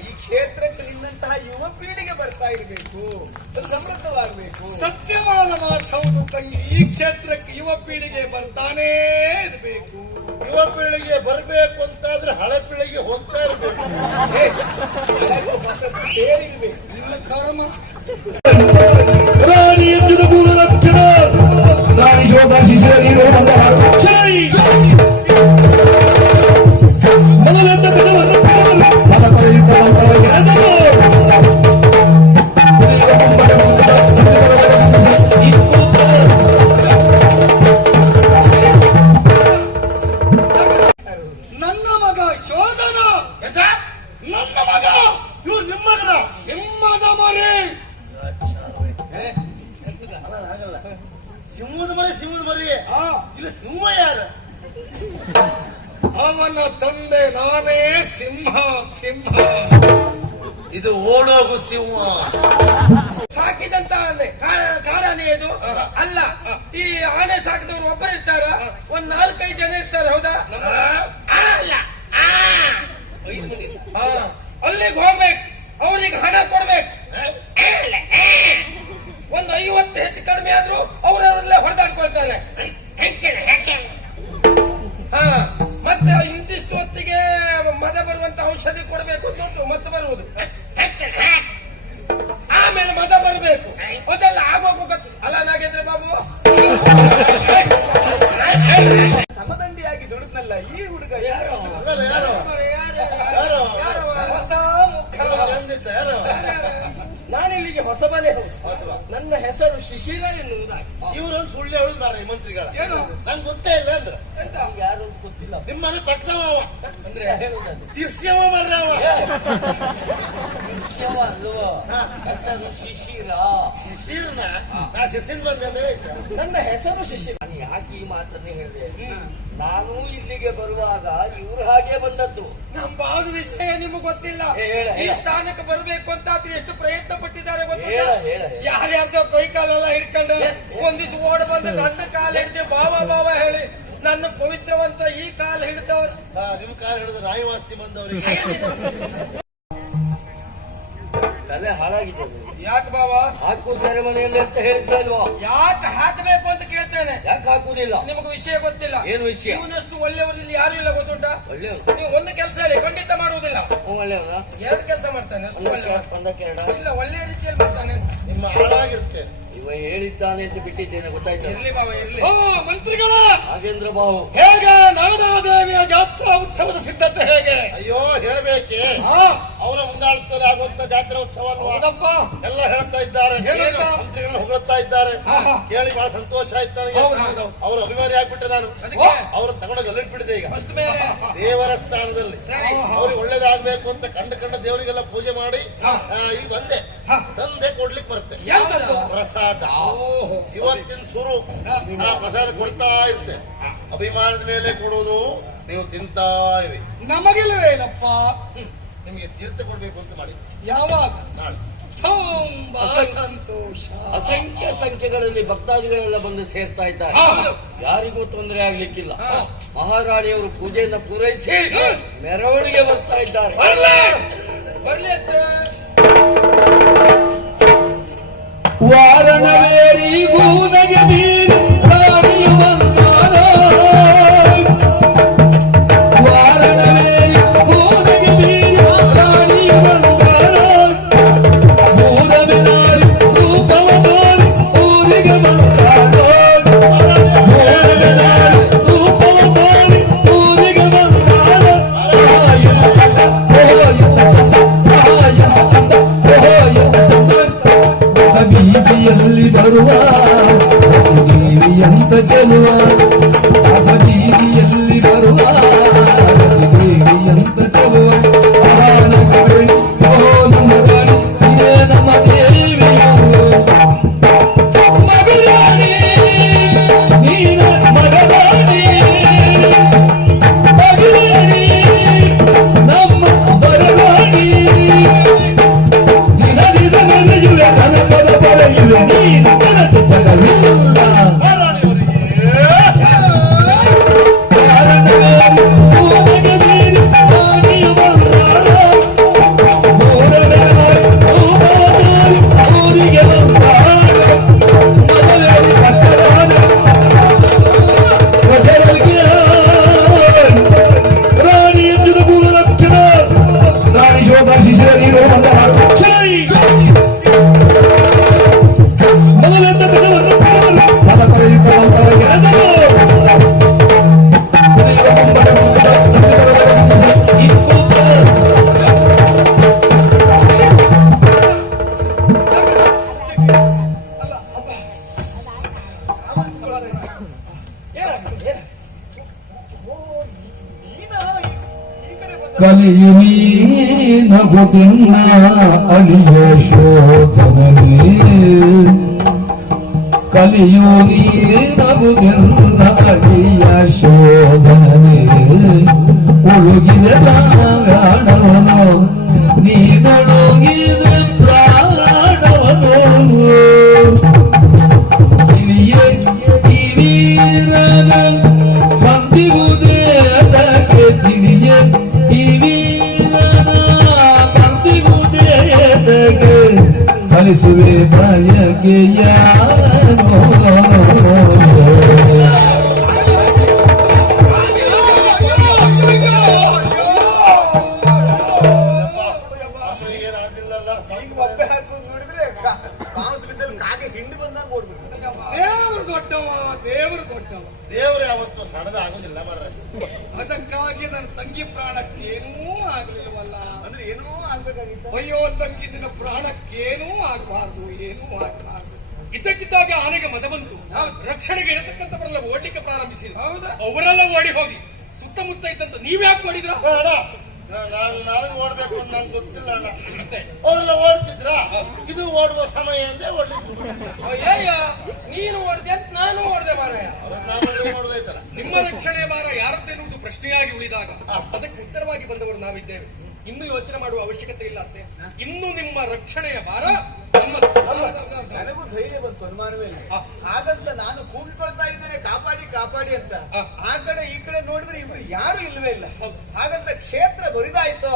ಈ ಕ್ಷೇತ್ರಕ್ಕೆ ನಿನ್ನಂತಹ ಯುವ ಪೀಳಿಗೆ ಬರ್ತಾ ಇರಬೇಕು. ಸಮೃದ್ಧವಾಗಬೇಕು. ಸತ್ಯವಾದ ಮಾತು ತಂಗಿ. ಈ ಕ್ಷೇತ್ರಕ್ಕೆ ಯುವ ಪೀಳಿಗೆ ಬರ್ತಾನೇ ಇರಬೇಕು. ಯುವ ಪೀಳಿಗೆ ಬರಬೇಕು ಅಂತಾದ್ರೆ ಹಳೆ ಪೀಳಿಗೆ ಹೋಗ್ತಾ ಇರಬೇಕು. ಸೇರಿರ್ಬೇಕು ನಿನ್ನ ಕರ್ಮ. ರಾಣಿ ಎಂಬುದು ರಾಣಿ ಶೋಧ ಶಿಶಿರ ನೀರು ಬಂದ ಜೈ! ಮೊದಲೆಂದ ಯಾರು ಅವನ ತಂದೆ ನಾನೇ ಸಿಂಹ ಸಿಂಹ. ಇದು ಓಡೋಗು ಸಿಂಹ. ಸಾಕಿದಂತ ಆನೆ ಕಾಡ- ಕಾಡಾನೆ ಇದು. ಅಲ್ಲ ಈ ಆನೆ ಸಾಕಿದವರು ಒಬ್ಬರು ಇರ್ತಾರ. ಒಂದ್ ನಾಲ್ಕೈದು ಜನ ಇರ್ತಾರೆ ಹೌದಾ? ಅಲ್ಲಿಗೆ ಹೋಗ್ಬೇಕು. ಅವ್ರಿಗೆ ಹಣ ಕೊಡ್ಬೇಕು. ಒಂದ್ ಐವತ್ತು ಹೆಚ್ಚು ಕಡಿಮೆ ಆದ್ರೂ ನನ್ನ ಹೆಸರು ಶಿಶಿರ ಎನ್ನುವುದಾಗಿ. ಇವರೊಂದು ಸುಳ್ಳು ಹೇಳುದು ಮಾರ ಈ ಮಂತ್ರಿಗಳ. ಏನು? ನಂಗೆ ಗೊತ್ತೇ ಇಲ್ಲ ಅಂದ್ರೆ. ಎಂತ? ಯಾರು ಗೊತ್ತಿಲ್ಲ. ನಿಮ್ಮನೆ ಪಟ್ಟದವ ಅಂದ್ರೆ ಶಿಷ್ಯವ ಶಿರ್ಸ್ಯವ ಮರ್ರ ಅವ. ಶಿಷ್ಯವ ಅಲ್ವೋ? ಹೆಸರು ಶಿಶಿರ. ಶಿಶಿರ್ನ? ನಾ ಶಿರ್ಸಿಂದ ಬಂದೆ? ನನ್ನ ಹೆಸರು ಶಿಶಿರ. ನಾನು ಯಾಕೆ ಈ ಮಾತನ್ನ ಹೇಳಿದೆ. ನಾನು ಇಲ್ಲಿಗೆ ಬರುವಾಗ ಇವ್ರು ಹಾಗೆ ಬಂದದ್ದು. ನಮ್ಮಾದ ವಿಷಯ ನಿಮಗೆ ಗೊತ್ತಿಲ್ಲ. ಈ. ಸ್ಥಾನಕ್ಕೆ ಬರ್ಬೇಕು ಅಂತ ಎಷ್ಟು ಪ್ರಯತ್ನ ಪಟ್ಟಿದ್ದಾರೆ ಯಾರ್ಯಾರ್ದೋ ಕೈ ಕಾಲೆಲ್ಲ ಹಿಡ್ಕೊಂಡು ಒಂದಿಷ್ಟು ಓಡ ಬಂದ ನನ್ನ ಕಾಲು ಹಿಡ್ದು ಬಾವ ಬಾವ ಹೇಳಿ ನನ್ನ ಪವಿತ್ರವಂತ ಈ ಕಾಲು ಹಿಡಿದವರು. ನಿಮ್ ಕಾಲ್ ಹಿಡಿದು ರಾಯವಾಸ್ತಿ ಬಂದವರಿಗೆ. ತಲೆ ಹಾಳಾಗಿದೆ ಯಾಕೆ ಬಾವ? ಹಾಕು ಸೆರೆಮನೆಯಲ್ಲಿ ಅಂತ ಹೇಳಿದ್ದೆ ಅಲ್ವಾ ಯಾಕೆ ಹಾಕಬೇಕು ಅಂತ ಕೇಳ್ತೇನೆ. ಯಾಕೆ ಹಾಕುದಿಲ್ಲ? ನಿಮಗೆ ವಿಷಯ ಗೊತ್ತಿಲ್ಲ. ಏನು ವಿಷಯ? ಇವನಷ್ಟು ಒಳ್ಳೆಯವರು ಇಲ್ಲಿ ಯಾರು ಇಲ್ಲ ಗೊತ್ತುಂಟ? ಒಳ್ಳೆಯವರು. ನೀವು ಒಂದು ಕೆಲಸ ಹೇಳಿ ಖಂಡಿತ ಒಳ್ಳೆಯವನ ಎರಡು ಕೆಲಸ ಮಾಡ್ತಾನೆ ಅಷ್ಟು ಒಳ್ಳೆಯ ಪಂದಕ್ಕೆ ಎರಡ? ಇಲ್ಲ ಒಳ್ಳೆಯ ರೀತಿಯಲ್ಲಿ ಮಾಡ್ತಾನೆ. ನಿಮ್ಮ ಹಾಳಾಗಿರುತ್ತೆ. ಇವ ಹೇಳಿದ್ದಾನೆ ಅಂತ ಬಿಟ್ಟಿದ್ದೇನೆ ಗೊತ್ತಾಯ್ತು? ಎಲ್ಲಿ ಬಾವ ಎಲ್ಲಿ ಓ ಮಂತ್ರಿಗಳ! ನಾಗೇಂದ್ರ ಬಾಬು ಹೇಗೆ ನಾಡಾದೇವಿಯ ಜಾತ್ರಾ ಉತ್ಸವದ ಸಿದ್ಧತೆ ಹೇಗೆ? ಅಯ್ಯೋ ಹೇಳಬೇಕೆ. ಆ, ಅವರ ಮುಂದಾಳತ್ವದಲ್ಲಿ ಆಗುವಂತ ಜಾತ್ರೆ ಉತ್ಸವ ಅಲ್ವಾ ಎಲ್ಲ ಹೇಳ್ತಾ ಇದ್ದಾರೆ? ಮಂತ್ರಿಗಳನ್ನ ಹೊಗಳ್ತಾ ಇದ್ದಾರೆ. ಕೇಳಿ ಬಹಳ ಸಂತೋಷ ಆಯ್ತು ನನಗೆ. ಅವರು ಅಭಿಮಾನಿ ಆಗ್ಬಿಟ್ಟೆ ನಾನು. ಅವರು ತಗೊಂಡ ತಗೊಂಡೋಗಿ ಅಲ್ಲಿಟ್ಬಿಟ್ಟಿದೆ ಈಗ. ದೇವರ ಸ್ಥಾನದಲ್ಲಿ. ಅವ್ರಿಗೆ ಒಳ್ಳೇದಾಗಬೇಕು ಅಂತ ಕಂಡ ಕಂಡ ದೇವರಿಗೆಲ್ಲ ಪೂಜೆ ಮಾಡಿ ಈಗ ಬಂದೆ. ತಂದೆ ಕೊಡ್ಲಿಕ್ಕೆ ಬರುತ್ತೆ. ಪ್ರಸಾದ. ಇವತ್ತಿನ ಸುರು ಆ ಪ್ರಸಾದ ಕೊಡ್ತಾ ಇರುತ್ತೆ ಅಭಿಮಾನದ ಮೇಲೆ ಕೊಡೋದು ನೀವು ತಿಂತಾ ಇರಿ. ನಮಗಿಲ್ವೇನಪ್ಪ ಹ್ಮ್. ನಿಮಗೆ ತೀರ್ಥ ಕೊಡಬೇಕು ಅಂತ ಮಾಡಿ. ಯಾವಾಗ? ತುಂಬಾ ಸಂತೋಷ. ಅಸಂಖ್ಯ ಸಂಖ್ಯೆಗಳಲ್ಲಿ ಭಕ್ತಾದಿಗಳೆಲ್ಲ ಬಂದು ಸೇರ್ತಾ ಇದ್ದಾರೆ. ಯಾರಿಗೂ ತೊಂದರೆ ಆಗ್ಲಿಕ್ಕಿಲ್ಲ. ಮಹಾರಾಣಿಯವರು ಪೂಜೆಯನ್ನು ಪೂರೈಸಿ ಮೆರವಣಿಗೆ ಬರ್ತಾ ಇದ್ದಾರೆ. ಬರ್ಲಿ. ಅಂತ ദിന്ന അലിയ ശോധനമേ കലിയൂരീനവു ദിന്ന അലിയ ശോധനമേ ഒഴുകിതാകണവനോ നീ തൊഴുകിത ಸಲ್ಲಿಸುವೆ ಬಯಕೆಯಾನೋ ಏನಾಗಿಲ್ಲಲ್ಲ ಏನೂ ಆಗಬಾರ್ದು ಇದ್ದಕ್ಕಿದ್ದಾಗ ಆನೆಗೆ ಮದ ಬಂತು. ರಕ್ಷಣೆಗೆ ಇರತಕ್ಕಂಥವರೆಲ್ಲ ಓಡ್ಲಿಕ್ಕೆ ಪ್ರಾರಂಭಿಸಿ. ಹೌದಾ? ಅವರೆಲ್ಲ ಓಡಿ ಹೋಗಿ. ಸುತ್ತಮುತ್ತ ಇದ್ದಂತ ನೀವ್ ಯಾಕೆ ಓಡಿದ್ರ ನಾನು ನಾಳೆ ಓಡ್ಬೇಕು ಅಂತ ನಂಗೆ ಗೊತ್ತಿಲ್ಲ ಅಣ್ಣ. ಅವರೆಲ್ಲ ಓಡ್ತಿದ್ರ? ಇದು ಓಡುವ ಸಮಯ ಅಂದೇ ಓಡ್ಲಿಕ್ಕೆ ನೀನು ಓಡದೆ ಅಂತ ನಾನು ಓಡ್ದೆ ಮಾರಾಯ ನಿಮ್ಮ ರಕ್ಷಣೆಯ ಭಾರ ಯಾರದ್ದೆನ್ನುವುದು ಪ್ರಶ್ನೆಯಾಗಿ ಉಳಿದಾಗ ಅದಕ್ಕೆ ಉತ್ತರವಾಗಿ ಬಂದವರು ನಾವಿದ್ದೇವೆ. ಇನ್ನು ಯೋಚನೆ ಮಾಡುವ ಅವಶ್ಯಕತೆ ಇಲ್ಲ ಅಂತೆ ಇನ್ನು ನಿಮ್ಮ ರಕ್ಷಣೆಯ ಭಾರ ನನಗೂ ಧೈರ್ಯ ಬಂತು ಅನುಮಾನವೇ ಇಲ್ಲ. ಹಾಗಂತ ನಾನು ಕೂಗಿಕೊಳ್ತಾ ಇದ್ದೇನೆ ಕಾಪಾಡಿ ಕಾಪಾಡಿ ಅಂತ. ಆ. ಕಡೆ ಈ ಕಡೆ ನೋಡಿದ್ರೆ ಇವರು ಯಾರು ಇಲ್ವೇ ಇಲ್ಲ. ಹಾಗಂತ ಕ್ಷೇತ್ರ ಬರಿದಾಯ್ತು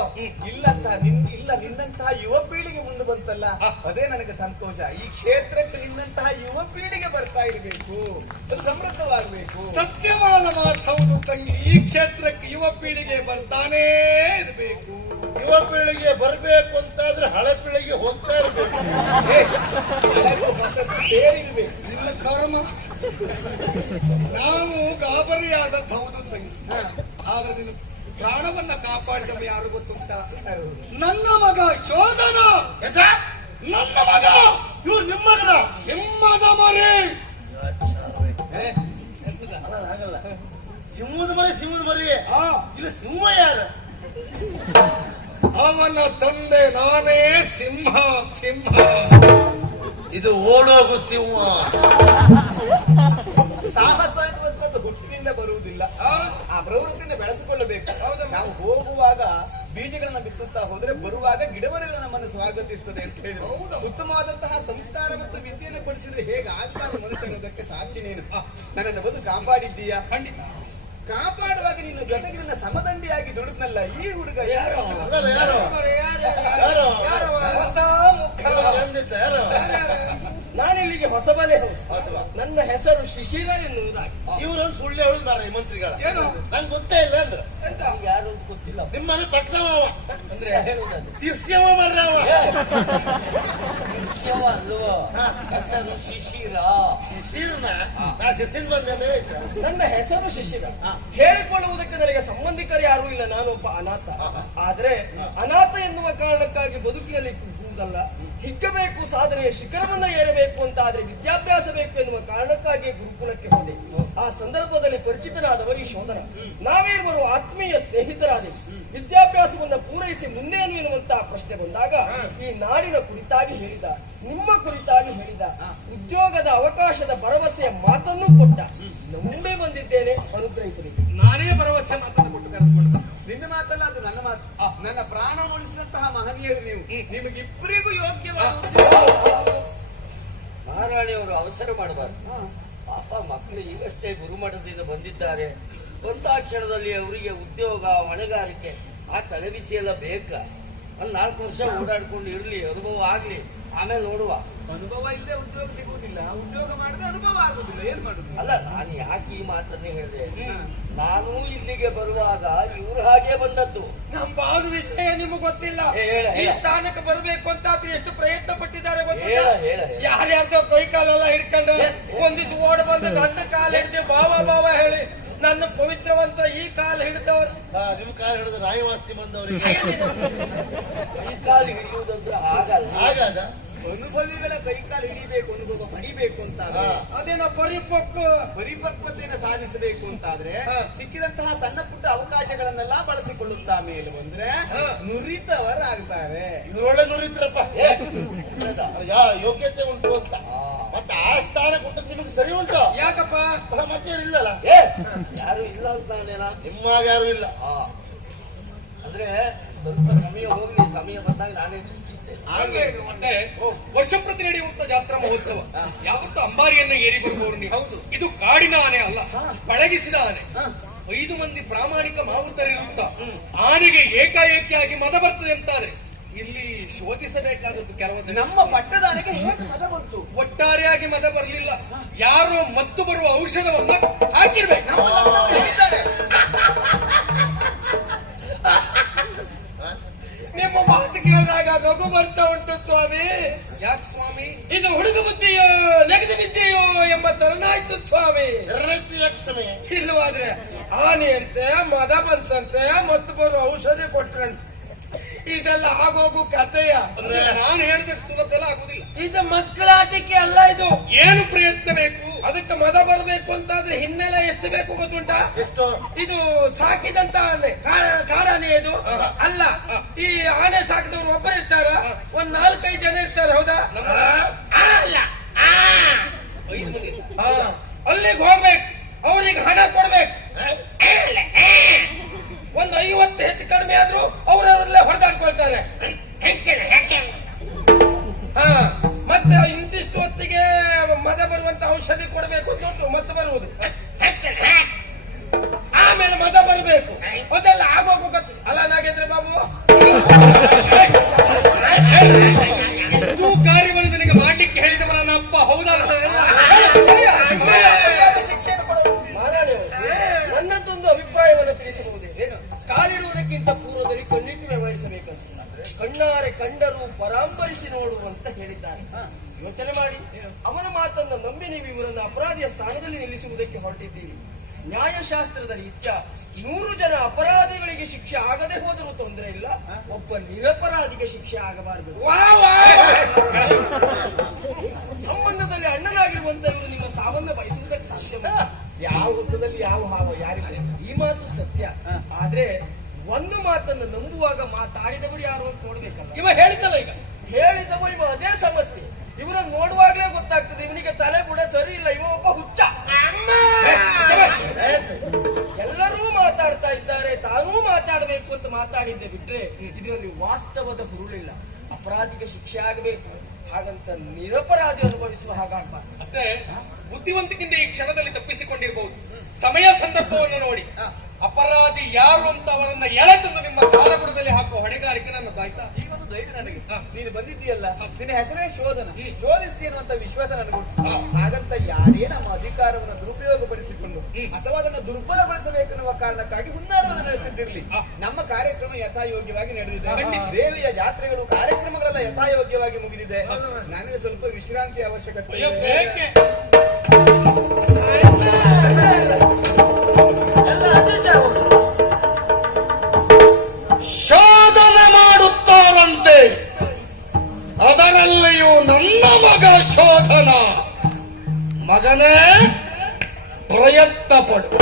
ಇಲ್ಲಂತ ನಿನ್ ಇಲ್ಲ ನಿನ್ನಂತಹ ಯುವ ಪೀಳಿಗೆ ಮುಂದೆ ಬಂತಲ್ಲ? ಅದೇ ನನಗೆ ಸಂತೋಷ. ಈ ಕ್ಷೇತ್ರಕ್ಕೆ ನಿನ್ನಂತಹ ಯುವ ಪೀಳಿಗೆ ಬರ್ತಾ ಇರಬೇಕು. ಸಮೃದ್ಧವಾಗಬೇಕು. ಸತ್ಯವಾದ ಮಾತು ತಂಗಿ. ಈ ಕ್ಷೇತ್ರಕ್ಕೆ ಯುವ ಪೀಳಿಗೆ ಬರ್ತಾನೇ ಪೀಳಿಗೆ ಬರ್ಬೇಕು ಅಂತಾದ್ರೆ ಹಳೆ ಪೀಳಿಗೆ ಹೋಗ್ತಾ ಇರ್ಬೇಕು. ನಿನ್ನ ಕರ್ಮ. ನಾವು ಗಾಬರಿಯಾದ ಹೌದು ತಂಗಿ. ಆದ್ರೆ ನಿನ್ನ ಪ್ರಾಣವನ್ನ ಕಾಪಾಡಿದ ಯಾರು ಗೊತ್ತುಂಟ? ನನ್ನ ಮಗ ಶೋಧನ. ನನ್ನ ಮಗ. ಇವ್ರು ನಿಮ್ಮ ಮಗನ? ಸಿಂಹದ ಮರಿ. ಹಾಗಲ್ಲ. ಸಿಂಹದ ಮರಿ ಸಿಂಹದ ಮರಿ. ಹಾ. ಇಲ್ಲಿ ಸಿಂಹ ಯಾರು? ಅವನ ತಂದೆ ನಾನೇ ಸಿಂಹ ಸಿಂಹ. ಇದು ಓಡೋಗು ಸಿಂಹ. ಸಾಹಸ ಅನ್ನುವಂಥದ್ದು ಹುಟ್ಟಿನಿಂದ ಬರುವುದಿಲ್ಲ. ಆ? ಪ್ರವೃತ್ತಿಯನ್ನು ಬೆಳೆಸಿಕೊಳ್ಳಬೇಕು. ನಾವು ಹೋಗುವಾಗ ಬೀಜಗಳನ್ನ ಬಿತ್ತುತ್ತಾ ಹೋದ್ರೆ ಬರುವಾಗ ಗಿಡಮರಗಳು ನಮ್ಮನ್ನು ಸ್ವಾಗತಿಸ್ತದೆ ಅಂತ ಹೇಳಿದ್ರು. ಉತ್ತಮವಾದಂತಹ ಸಂಸ್ಕಾರ ಮತ್ತು ವಿದ್ಯೆಯನ್ನು ಪಡಿಸಿದ್ರೆ ಹೇಗೆ ಆಗ್ತಾರೆ ಮನುಷ್ಯನೋದಕ್ಕೆ ಸಾಕ್ಷಿ ನೀನು. ನನ್ನನ್ನು ಬಂದು ಕಾಪಾಡಿದ್ದೀಯಾ? ಖಂಡಿತ. ಕಾಪಾಡುವಾಗ ನಿನ್ನ ಜೊತೆಗೆ ಸಮದಂಡಿಯಾಗಿ ದುಡಿದ್ನಲ್ಲ ಈ ಹುಡುಗ. ಯಾರು? ಯಾರು? ಯಾರು? ಹೊಸ ಮುಖ. ನಾನಿಲ್ಲಿಗೆ ಹೊಸಬನೇ. ನನ್ನ ಹೆಸರು ಶಿಶಿರ ಎನ್ನುವುದಾಗಿ. ಇವರು ಸುಳ್ಳು ಈ ಮಂತ್ರಿಗಳ. ಏನು? ನಂಗೆ ಗೊತ್ತೇ ಇಲ್ಲ ಅಂದ್ರೆ. ಎಂತ ಯಾರು ಅಂತ ಗೊತ್ತಿಲ್ಲ ನಿಮ್ಮನೆ ಪಕ್ಕದವ ಅಂದ್ರೆ ಶಿಷ್ಯವ ಮರ್ರವ? ಶಿಷ್ಯವ ಅಲ್ವ? ಹೆಸರು ಶಿಶಿರ ಶಿಶಿರನ ನಾ ಶಿರ್ಸಿನ ಬಂದೇನೆ ನನ್ನ ಹೆಸರು ಶಿಶಿರ ಹೇಳಿಕೊಳ್ಳುವುದಕ್ಕೆ ನನಗೆ ಸಂಬಂಧಿಕರು ಯಾರು ಇಲ್ಲ. ನಾನೊಬ್ಬ ಅನಾಥ. ಆದ್ರೆ ಅನಾಥ ಎನ್ನುವ ಕಾರಣಕ್ಕಾಗಿ ಬದುಕಿನಲ್ಲಿ ಕುಗ್ಗುವುದಲ್ಲ. ಹಿಗ್ಗಬೇಕು ಸಾಧನೆ ಶಿಖರವನ್ನ ಏರಬೇಕು ಅಂತ ಆದ್ರೆ ವಿದ್ಯಾಭ್ಯಾಸ ಬೇಕು ಎನ್ನುವ ಕಾರಣಕ್ಕಾಗಿ ಗುರುಕುಲಕ್ಕೆ ಬಂದೆ ಆ ಸಂದರ್ಭದಲ್ಲಿ ಪರಿಚಿತನಾದವರು ಈ ಶೋಧನ. ನಾವೇ ಬರುವ ಆತ್ಮೀಯ ಸ್ನೇಹಿತರಾದೆವು. ವಿದ್ಯಾಭ್ಯಾಸವನ್ನ ಪೂರೈಸಿ ಮುಂದೇನು ಎನ್ನುವಂತಹ ಪ್ರಶ್ನೆ ಬಂದಾಗ ಈ ನಾಡಿನ ಕುರಿತಾಗಿ ಹೇಳಿದ ನಿಮ್ಮ ಕುರಿತಾಗಿ ಹೇಳಿದ ಉದ್ಯೋಗದ ಅವಕಾಶದ ಭರವಸೆಯ ಮಾತನ್ನು ಕೊಟ್ಟ ನಂಬಿ ಬಂದಿದ್ದೇನೆ ಅನುಗ್ರಹಿಸಲಿ ನಾನೇ ಭರವಸೆ ಮಾತನ್ನು ಕೊಟ್ಟು ಕರೆದುಕೊಂಡ ನಿನ್ನ ಮಾತಲ್ಲ ಅದು ನನ್ನ ಮಾತು. ನನ್ನ ಪ್ರಾಣ ಉಳಿಸಿದಂತಹ ಮಹನೀಯರು ನೀವು. ನಿಮಗಿಬ್ಬರಿಗೂ ಯೋಗ್ಯವಾದ ಮಹಾರಾಣಿಯವರು ಅವಸರ ಮಾಡಬಾರ್ದು. ಪಾಪ ಮಕ್ಕಳು ಈಗಷ್ಟೇ ಗುರುಮಠದಿಂದ ಬಂದಿದ್ದಾರೆ. ಕ್ಷಣದಲ್ಲಿ ಅವರಿಗೆ ಉದ್ಯೋಗ ಹೊಣೆಗಾರಿಕೆ ಆ ತಲೆಬಿಸಿ ಎಲ್ಲ ಬೇಕಾ? ಒಂದು ನಾಲ್ಕು ವರ್ಷ ಓಡಾಡ್ಕೊಂಡು ಇರಲಿ ಅನುಭವ ಆಗಲಿ. ಆಮೇಲೆ ನೋಡುವ. ಅನುಭವ ಇಲ್ಲದೆ ಉದ್ಯೋಗ ಸಿಗುವುದಿಲ್ಲ ಉದ್ಯೋಗ ಮಾಡಿದ್ರೆ ಅನುಭವ ಆಗುದಿಲ್ಲ. ಏನ್ ಮಾಡುದು? ಅಲ್ಲ ನಾನು ಯಾಕೆ ಈ ಮಾತನ್ನೇ ಹೇಳಿದೆ? ನಾನು ಇಲ್ಲಿಗೆ ಬರುವಾಗ ಇವ್ರು ಹಾಗೆ ಬಂದದ್ದು. ನಮ್ಮ ವಿಷಯ ನಿಮಗೆ ಗೊತ್ತಿಲ್ಲ. ಈ ಸ್ಥಾನಕ್ಕೆ ಬರಬೇಕು ಅಂತ ಆದ್ರೆ ಎಷ್ಟು ಪ್ರಯತ್ನ ಪಟ್ಟಿದ್ದಾರೆ. ಯಾರ್ಯಾರ್ದೋ ಕೈ ಕಾಲೆಲ್ಲ ಹಿಡ್ಕೊಂಡು ಒಂದಿಷ್ಟು ಓಡ್ ಬಂದ ನನ್ನ ಕಾಲ ಹಿಡಿದು ಬಾವ ಬಾವ ಹೇಳಿ. ನನ್ನ ಪವಿತ್ರವಂತ ಈ ಕಾಲ ಹಿಡಿದವರು. ನಿಮ್ ಕಾಲ ಹಿಡಿದು ನಾಯಿ ವಾಸ್ತಿ ಬಂದವರಿಗೆ ಈ ಕಾಲ ಹಿಡಿಯುವುದಂದ್ರೆ ಆಗಲ್ಲ. ಆಗಲ್ಲ. ಅನುಭವಿಗಳ ಕೈಕಾಲು ಹಿಡಿಬೇಕು ಅನುಭವ ಪಡಿಬೇಕು ಅಂತ ಅದೇನ. ಪರಿಪಕ್ವ ಪರಿಪಕ್ವತೆಯನ್ನು ಸಾಧಿಸಬೇಕು ಅಂತಾದ್ರೆ. ಸಿಕ್ಕಿದಂತಹ ಸಣ್ಣ ಪುಟ್ಟ ಅವಕಾಶಗಳನ್ನೆಲ್ಲ ಬಳಸಿಕೊಳ್ಳುತ್ತಾ ಮೇಲೆ ಬಂದ್ರೆ. ನುರಿತವರಾಗ್ತಾರೆ. ಇವರೊಳ್ಳೆ ನುರಿತರಪ್ಪ. ಯೋಗ್ಯತೆ ಉಂಟು ಅಂತ. ಮತ್ತೆ ಆ ಸ್ಥಾನ ಕೊಟ್ಟದ್ದು ನಿಮಗೆ ಸರಿ ಉಂಟು. ಯಾಕಪ್ಪ? ಮತ್ತೇನಿಲ್ಲಲ್ಲ ಏ! ಯಾರು ಇಲ್ಲ ಅಂತ ನಾನೇನ? ನಿಮ್ಮಾಗ ಯಾರು ಇಲ್ಲ. ಆ. ಅಂದ್ರೆ ಸ್ವಲ್ಪ ಸಮಯ ಹೋಗ್ಲಿ ಸಮಯ ಬಂದಾಗ ನಾನೇ ಹಾಗೆ ಮತ್ತೆ ವರ್ಷ ಪ್ರತಿ ನಡೆಯುವಂತ ಜಾತ್ರಾ ಮಹೋತ್ಸವ. ಯಾವತ್ತು ಅಂಬಾರಿಯನ್ನ ಏರಿ ಬರ್ಬೋದು ನೀವು. ಹೌದು. ಇದು ಕಾಡಿನ ಆನೆ ಅಲ್ಲ. ಪಳಗಿಸಿದ ಆನೆ. ಐದು ಮಂದಿ ಪ್ರಾಮಾಣಿಕ ಮಾವುತರಿರುತ್ತ ಆನೆಗೆ ಏಕಾಏಕಿಯಾಗಿ ಮತ ಬರ್ತದೆ ಅಂತಾರೆ. ಇಲ್ಲಿ ಶೋಧಿಸಬೇಕಾದದ್ದು ಕೆಲವೊಂದು ನಮ್ಮ ಪಟ್ಟದಾರಿಗೆ ಹೇಗೆ ಮದ ಬಂತು? ಒಟ್ಟಾರೆಯಾಗಿ ಮತ ಬರಲಿಲ್ಲ. ಯಾರು ಮತ್ತು ಬರುವ ಔಷಧವನ್ನು ಹಾಕಿರ್ಬೇಕು. ನಮ್ಮ ಮಾತು ಕೇಳಿದಾಗ ನಗು ಬರ್ತಾ ಉಂಟು ಸ್ವಾಮಿ. ಯಾಕೆ ಸ್ವಾಮಿ? ಇದು ಹುಡುಗ ಬುದ್ಧಿಯೋ ನೆಗದು ಬಿದ್ದೆಯೋ ಎಂಬ ತರನಾಯ್ತು ಸ್ವಾಮಿ. ಇಲ್ಲವಾದ್ರೆ ಆನೆಯಂತೆ ಮದ ಬಂತಂತೆ ಮತ್ತು ಬರುವ ಔಷಧಿ ಕೊಟ್ರಂತೆ. ಇದೆಲ್ಲ ಆಗೋಗು ಕಥೆಯ ನಾನು ಹೇಳಿದಷ್ಟು ಸುಲಭದಲ್ಲ ಆಗುದಿಲ್ಲ ಇದು ಮಕ್ಕಳ ಆಟಿಕೆ ಅಲ್ಲ ಇದು. ಏನು ಪ್ರಯತ್ನ ಬೇಕು? ಅದಕ್ಕೆ ಮದ ಬರಬೇಕು ಅಂತ ಅಂತಾದ್ರೆ ಹಿನ್ನೆಲೆ ಎಷ್ಟು ಬೇಕು ಗೊತ್ತುಂಟ? ಎಷ್ಟು? ಇದು ಸಾಕಿದಂತ ಆನೆ ಕಾಡ- ಕಾಡಾನೆ ಇದು. ಅಲ್ಲ ಈ ಆನೆ ಸಾಕಿದವರು ಒಬ್ಬರು ಇರ್ತಾರ ಒಂದ್ ನಾಲ್ಕೈದು ಜನ ಇರ್ತಾರ ಹೌದಾ? ಆ, ಅಲ್ಲ ಆ. ಐದು ಮಂದಿ ಆ, ಅಲ್ಲಿಗೆ ಹೋಗ್ಬೇಕು. ಅವ್ರಿಗೆ ಹಣ ಕೊಡ್ಬೇಕು. ಒಂದ್ ಐವತ್ತು ಹೆಚ್ಚು ಕಡಿಮೆ ಆದ್ರೂ ಅವರವರಲ್ಲೇ ಹೊಡೆದಾಡ್ಕೊಳ್ತಾರೆ ಹಾ ಮತ್ತೆ ಇಂತಿಷ್ಟು ಹೊತ್ತಿಗೆ ಮದ ಬರುವಂತ ಔಷಧಿ ಕೊಡಬೇಕು ಅಂತ ಉಂಟು ಮತ್ತೆ ಬರುವುದು. ಆಮೇಲೆ ಮದ ಬರಬೇಕು. ಅದೆಲ್ಲ ಆಗೋಗು ಅಲ್ಲ ನಾಗೇಂದ್ರ ಬಾಬು. ಇಷ್ಟು ಕಾರ್ಯವನ್ನು ನಿನಗೆ ಮಾಡ್ಲಿಕ್ಕೆ ಹೇಳಿದವ ನನ್ನ ಅಪ್ಪ ಹೌದಲ್ಲ ನನ್ನದೊಂದು ಅಭಿಪ್ರಾಯವನ್ನು ತಿಳಿಸಬಹುದು ಏನು? ಕಾಲಿಡುವುದಕ್ಕಿಂತ ಪೂರ್ವದಲ್ಲಿ ಕಣ್ಣಿಟ್ಟು ವ್ಯವಹರಿಸಬೇಕಂತ ಕಣ್ಣಾರೆ ಕಂಡರೂ ಪರಾಂಬರಿಸಿ ನೋಡುವಂತ ಹೇಳಿದ್ದಾರೆ. ಯೋಚನೆ ಮಾಡಿ. ಅವನ ಮಾತನ್ನ ನಂಬಿ ನೀವು ಇವರನ್ನು ಅಪರಾಧಿಯ ಸ್ಥಾನದಲ್ಲಿ ನಿಲ್ಲಿಸುವುದಕ್ಕೆ ಹೊರಟಿದ್ದೀರಿ. ನ್ಯಾಯಶಾಸ್ತ್ರದ ರೀತ್ಯ ನೂರು ಜನ ಅಪರಾಧಿಗಳಿಗೆ ಶಿಕ್ಷೆ ಆಗದೆ ಹೋದರೂ ತೊಂದರೆ ಇಲ್ಲ. ಒಬ್ಬ ನಿರಪರಾಧಿಗೆ ಶಿಕ್ಷೆ ಆಗಬಾರದು. ಸಂಬಂಧದಲ್ಲಿ ಅಣ್ಣನಾಗಿರುವಂತ ಇವರು ನಿಮ್ಮ ಸಾವನ್ನ ಬಯಸುವುದಕ್ಕೆ ಸಾಧ್ಯ ಯಾವ ಹೊತ್ತದಲ್ಲಿ ಯಾವ ಹಾವ ಯಾರಿಗೆ ಈ ಮಾತು ಸತ್ಯ. ಆದ್ರೆ ಒಂದು ಮಾತನ್ನು ನಂಬುವಾಗ ಮಾತಾಡಿದವರು ಯಾರು ಅಂತ ನೋಡ್ಬೇಕಲ್ಲ? ಇವ ಹೇಳಿದ್ದಲ್ಲ ಈಗ. ಹೇಳಿದವ ಇವ ಅದೇ ಸಮಸ್ಯೆ. ಇವನ ನೋಡುವಾಗ್ಲೇ ಗೊತ್ತಾಗ್ತದೆ ಇವನಿಗೆ ತಲೆ ಬುಡ ಸರಿ ಇಲ್ಲ ಇವ ಒಬ್ಬ ಹುಚ್ಚ. ಎಲ್ಲರೂ ಮಾತಾಡ್ತಾ ಇದ್ದಾರೆ ತಾನೂ ಮಾತಾಡಬೇಕು ಅಂತ ಮಾತಾಡಿದ್ದೆ ಬಿಟ್ರೆ ಇದರಲ್ಲಿ ವಾಸ್ತವದ ಹುರುಳಿಲ್ಲ. ಅಪರಾಧಿಗೆ ಶಿಕ್ಷೆ ಆಗಬೇಕು. ಹಾಗಂತ ನಿರಪರಾಧಿ ಅನುಭವಿಸುವ ಹಾಗಾಗ್ಬಾರ್ದು. ಮತ್ತೆ ಬುದ್ಧಿವಂತಿಕೆಯಿಂದ ಈ ಕ್ಷಣದಲ್ಲಿ ತಪ್ಪಿಸಿಕೊಂಡಿರಬಹುದು ಸಮಯ ಸಂದರ್ಭವನ್ನು ನೋಡಿ. ಅಪರಾಧಿ ಯಾರು ಅಂತ ಅವರನ್ನ ಎಳೆತಂದು ನಿಮ್ಮ ಕಾಲಗುಡದಲ್ಲಿ ಹಾಕುವ ಹೊಣೆಗಾರಿಕೆ ನನ್ನ ತಾಯ್ತಾ ಈಗ ಒಂದು ಧೈರ್ಯ ನನಗೆ. ನೀನು ಬಂದಿದ್ದೀಯಲ್ಲ? ನಿನ್ನ ಹೆಸರೇ ಶೋಧನ. ಶೋಧಿಸ್ತೀನಿ ಅನ್ನುವಂತ ವಿಶ್ವಾಸ ನನಗೆ ಹಾಗಂತ ಯಾರೇ ನಮ್ಮ ಅಧಿಕಾರವನ್ನು ದುರುಪಯೋಗಪಡಿಸಿಕೊಂಡು ಅಥವಾ ಅದನ್ನು ದುರ್ಬಲಗೊಳಿಸಬೇಕೆನ್ನುವ ಕಾರಣಕ್ಕಾಗಿ ಹುನ್ನಾರವನ್ನು ನಡೆಸಿದ್ದಿರಲಿ. ನಮ್ಮ ಕಾರ್ಯಕ್ರಮ ಯಥಾಯೋಗ್ಯವಾಗಿ ನಡೆದಿದೆ. ದೇವಿಯ ಜಾತ್ರೆಗಳು ಕಾರ್ಯಕ್ರಮಗಳೆಲ್ಲ ಯಥಾಯೋಗ್ಯವಾಗಿ ಮುಗಿದಿದೆ. ನನಗೆ ಸ್ವಲ್ಪ ವಿಶ್ರಾಂತಿ ಅವಶ್ಯಕತೆ. ಶೋಧನ ಮಗನೇ ಪ್ರಯತ್ನ ಪಡು